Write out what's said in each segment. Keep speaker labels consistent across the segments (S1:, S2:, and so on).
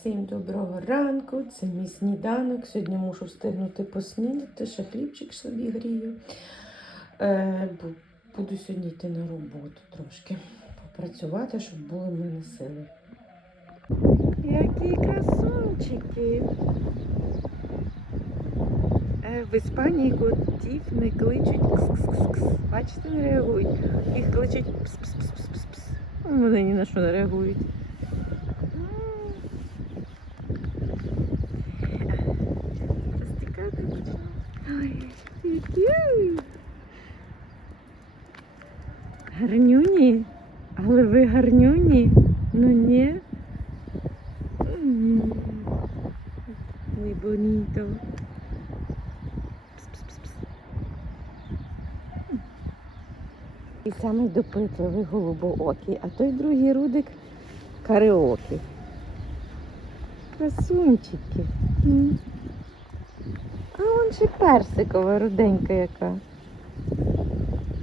S1: Всім доброго ранку, це мій сніданок. Сьогодні мушу встигнути поснідати, ще хлібчик собі грію. Е, буду сьогодні йти на роботу трошки попрацювати, щоб були в мене сили. Які красунчики! Е, В Іспанії котів не кличуть кс-кс-кс. Бачите, не реагують. Їх кличуть пс-пс-пс-пс-пс. Вони ні на що не реагують. Розтікати почну. Ой, які. Гарнюні. Але ви гарнюні? Ну ні. М. Muy bonito. Пс-пс-пс-пс. І самий допитливий голубоокий, а той другий рудик кареокий. Красунчики. А он ще персикова руденька яка.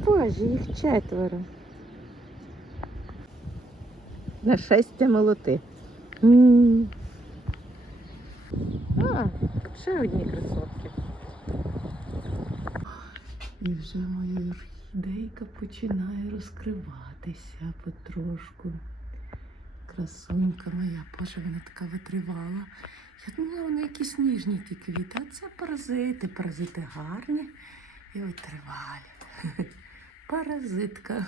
S1: Боже, їх четверо. На Нашестя молоти. М. А, ще одні красотки. І вже моя орхідейка починає розкриватися потрошку. Красунька моя, боже, вона така витривала. Я думала, вони якісь ніжні ті квіти, а це паразити. Паразити гарні і витривалі. Паразитка.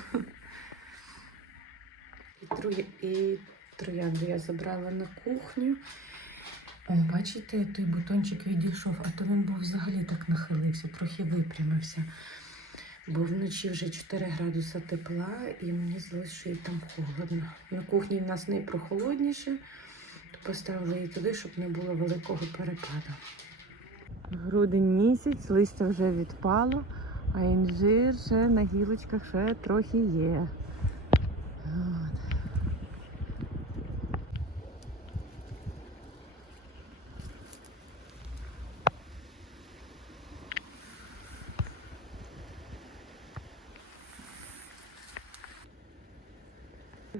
S1: І, троя... і троянду я забрала на кухню. О, бачите, той бутончик відійшов, а то він був взагалі так нахилився, трохи випрямився. Бо вночі вже 4 градуси тепла, і мені здалося, що їй там холодно. На кухні в нас найпрохолодніше, то поставили її туди, щоб не було великого перепаду. Грудень місяць, листя вже відпало, а інжир ще на гілочках ще трохи є. От.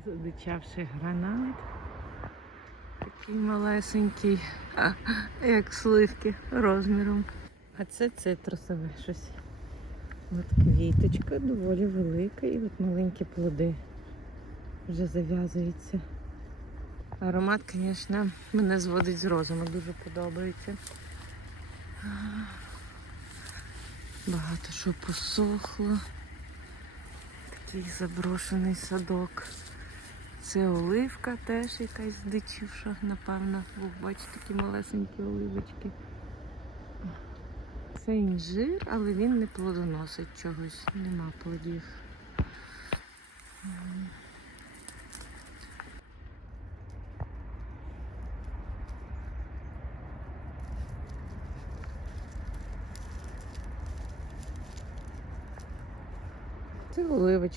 S1: Задичавши гранат. Такий малесенький, як сливки розміром. А це цитрусове щось. От квіточка доволі велика і от маленькі плоди вже зав'язуються. Аромат, звісно, мене зводить з розуму, дуже подобається. Багато що посохло. Такий заброшений садок. Це оливка теж якась здичівша, напевно. Бо бачите, такі малесенькі оливочки. Це інжир, але він не плодоносить чогось, нема плодів.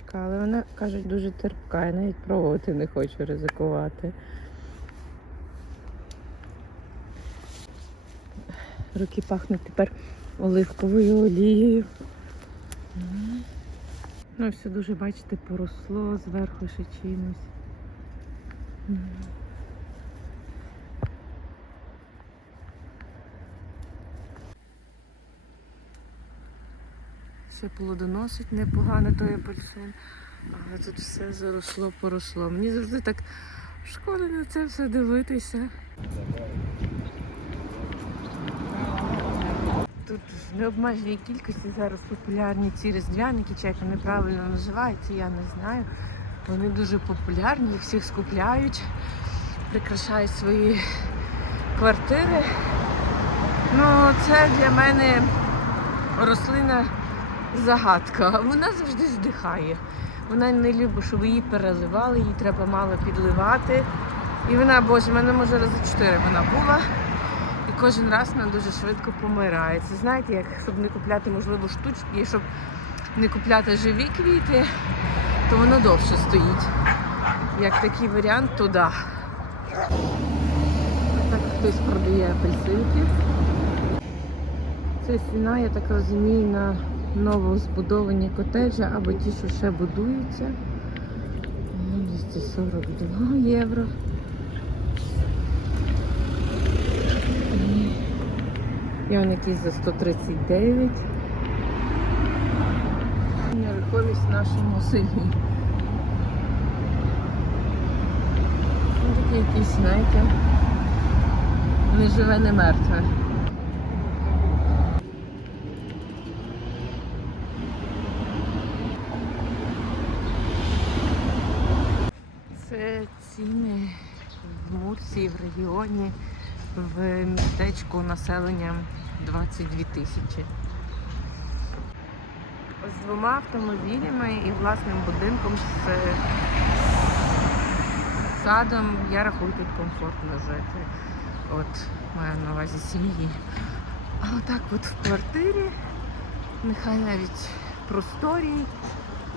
S1: М. Але вона, кажуть, дуже терпка. Я навіть пробувати не хочу ризикувати. Руки пахнуть тепер оливковою олією. Ну, все дуже, бачите, поросло зверху ще чимось. Все плодоносить непогано той апельсин. Але тут все заросло, поросло. Мені завжди так шкода на це все дивитися. Тут в необмеженій кількості зараз популярні ці різдвяники, чи як вони правильно називаються, я не знаю. Вони дуже популярні, їх всіх скупляють, прикрашають свої квартири. Ну, це для мене рослина загадка. Вона завжди здихає. Вона не любить, щоб її переливали, їй треба мало підливати. І вона, боже, в мене може рази чотири вона була. І кожен раз вона дуже швидко помирає. Це знаєте, як щоб не купляти, можливо, штучки, щоб не купляти живі квіти, то воно довше стоїть. Як такий варіант, то да. Так хтось продає апельсинки. Це ціна, я так розумію, на новозбудовані котеджі або ті, що ще будуються. Ну, 242 євро. І он якийсь за 139. Нерухомість в нашому селі. Ну, Такий якийсь, знаєте, не живе, не мертве. В в регіоні, в містечку населенням 22 тисячі. З двома автомобілями і власним будинком з садом я рахую тут комфортно жити. От маю на увазі сім'ї. А отак от в квартирі, нехай навіть просторій,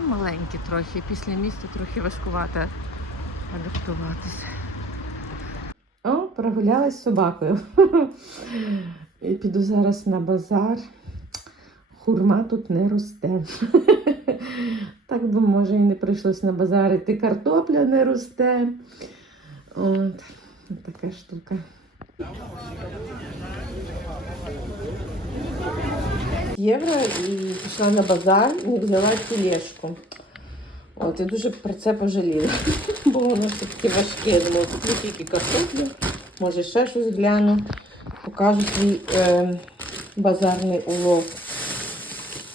S1: ну, маленькі трохи, після міста трохи важкувато адаптуватися. Прогулялась з собакою. І піду зараз на базар. Хурма тут не росте. Так би, може, і не прийшлось на базарити. Картопля не росте. От, така штука. Євро і пішла на базар і взяла тележку. От, я дуже про це пожаліла. Бо воно все таке важке. Думала, куплю тільки картоплю, може ще щось гляну. Покажу свій е, базарний улов.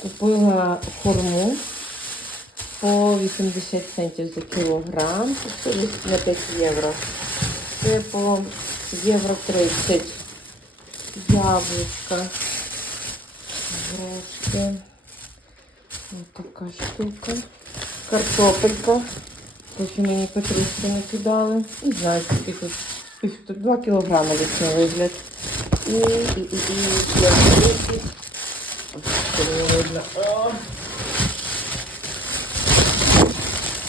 S1: Купила хурму по 80 центів за кілограм, на 5 євро. Це по євро 30 яблучка, грушки. Ось така штука. Картопелька. Трохи мені потрішки накидали. Не знаю, скільки тут. Пів- 2 кілограми десь на вигляд. І, і, і, і видно. О!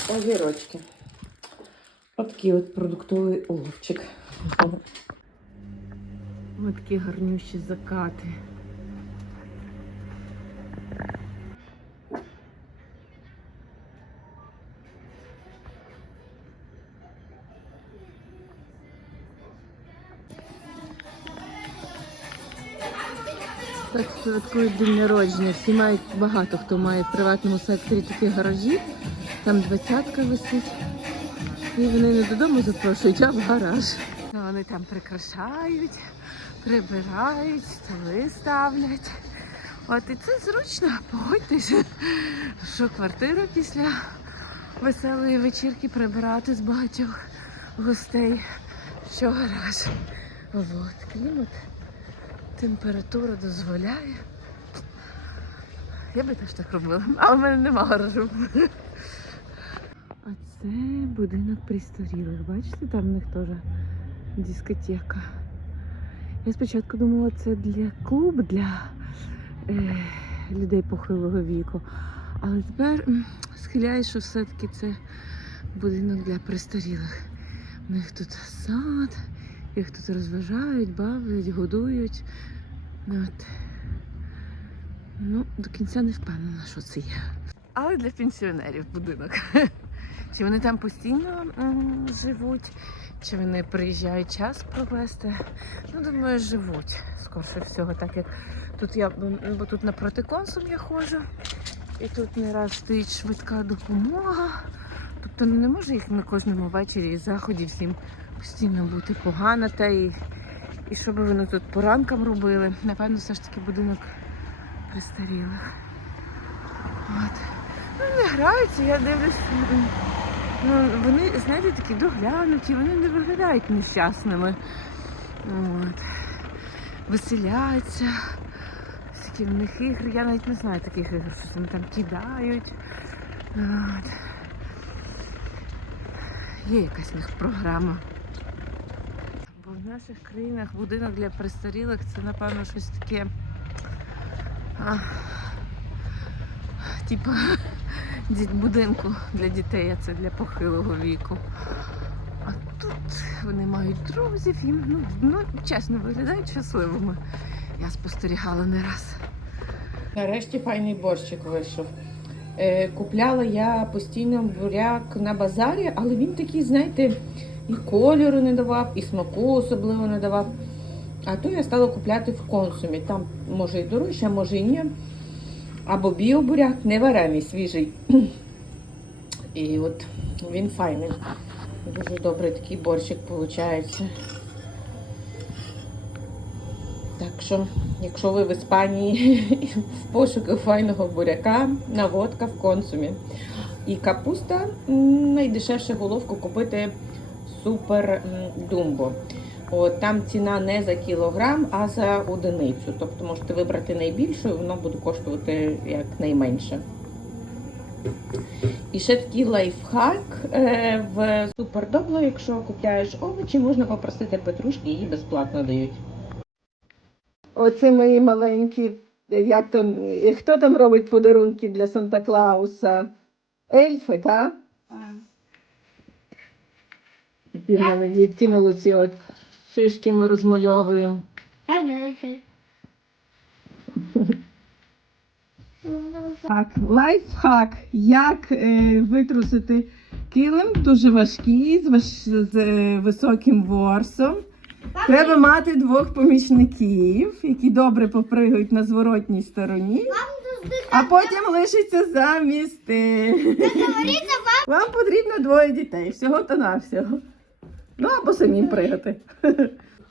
S1: Огірочки. Отакий от продуктовий уловчик. Ось такі гарнющі закати. Святкують день народження. Всі мають багато хто має в приватному секторі такі гаражі. Там двадцятка висить. І вони не додому запрошують, а в гараж. Ну, Вони там прикрашають, прибирають, столи ставлять. От і це зручно. Погодьтеся, що квартиру після веселої вечірки прибирати з багатьох гостей. Що гараж. От, клімат. Температура дозволяє. Я би теж так робила, але в мене нема гаражу. А це будинок престарілих. Бачите, там в них теж дискотека. Я спочатку думала, це для клуб для е, людей похилого віку. Але тепер м, схиляюсь, що все-таки це будинок для престарілих. У них тут сад, їх тут розважають, бавлять, годують. От. Ну, до кінця не впевнена, що це є. Але для пенсіонерів будинок. Чи вони там постійно живуть, чи вони приїжджають час провести. Ну, думаю, живуть, скорше всього, так як тут я, бо тут напроти консум я ходжу, і тут не раз стоїть швидка допомога. Тобто не може їх на кожному вечорі і заході всім постійно бути погано та і, і що би вони тут по ранкам робили. Напевно, все ж таки будинок престарілих. От. Ну, не граються, я дивлюсь. Ну, вони, знаєте, такі доглянуті, вони не виглядають нещасними. От. Веселяться. Всякі в них ігри. Я навіть не знаю таких ігор, що вони там кидають. От. Є якась в них програма. В наших країнах будинок для престарілих це, напевно, щось таке. Типа будинку для дітей, а це для похилого віку. А тут вони мають друзів, їм ну, ну чесно виглядають щасливими. Я спостерігала не раз. Нарешті файний борщик вийшов. Е, купляла я постійно буряк на базарі, але він такий, знаєте, і кольору не давав, і смаку особливо не давав. А то я стала купляти в консумі. Там може і дорожче, а може і ні. Або біобуряк, не варений, свіжий. І от він файний. Дуже добрий такий борщик виходить. Так що, якщо ви в Іспанії в пошуку файного буряка, наводка в консумі. І капуста найдешевше головку купити супер думбо. От, там ціна не за кілограм, а за одиницю. Тобто можете вибрати найбільшу, і воно буде коштувати як найменше. І ще такий лайфхак е, в супердобло, якщо купляєш овочі, можна попросити петрушки, її безплатно дають. Оце мої маленькі, як там, хто там робить подарунки для Санта Клауса? Ельфи, так? Ті молоді, ті молодці, от шишки ми розмальовуємо. Так, лайфхак. Як е, витрусити килим, дуже важкий, з, ваш- з е, високим ворсом. Треба мати двох помічників, які добре попригають на зворотній стороні, а потім лишиться замісти. Вам потрібно двоє дітей, всього та навсього. Ну або самим пригати.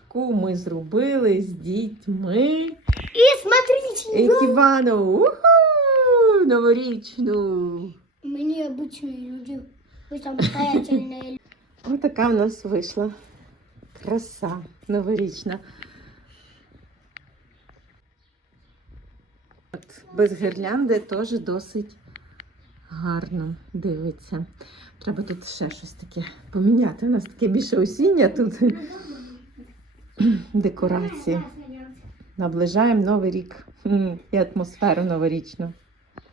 S1: Ку ми зробили з дітьми.
S2: И смотрите,
S1: Екібану, уху, новорічну.
S2: мы необычные люди. Вы самостоятельные.
S1: Ось така в нас вийшла краса новорічна. От, без гірлянди теж досить гарно дивиться. Треба тут ще щось таке поміняти. У нас таке більше осіння тут декорації. Наближаємо Новий рік і атмосферу новорічну.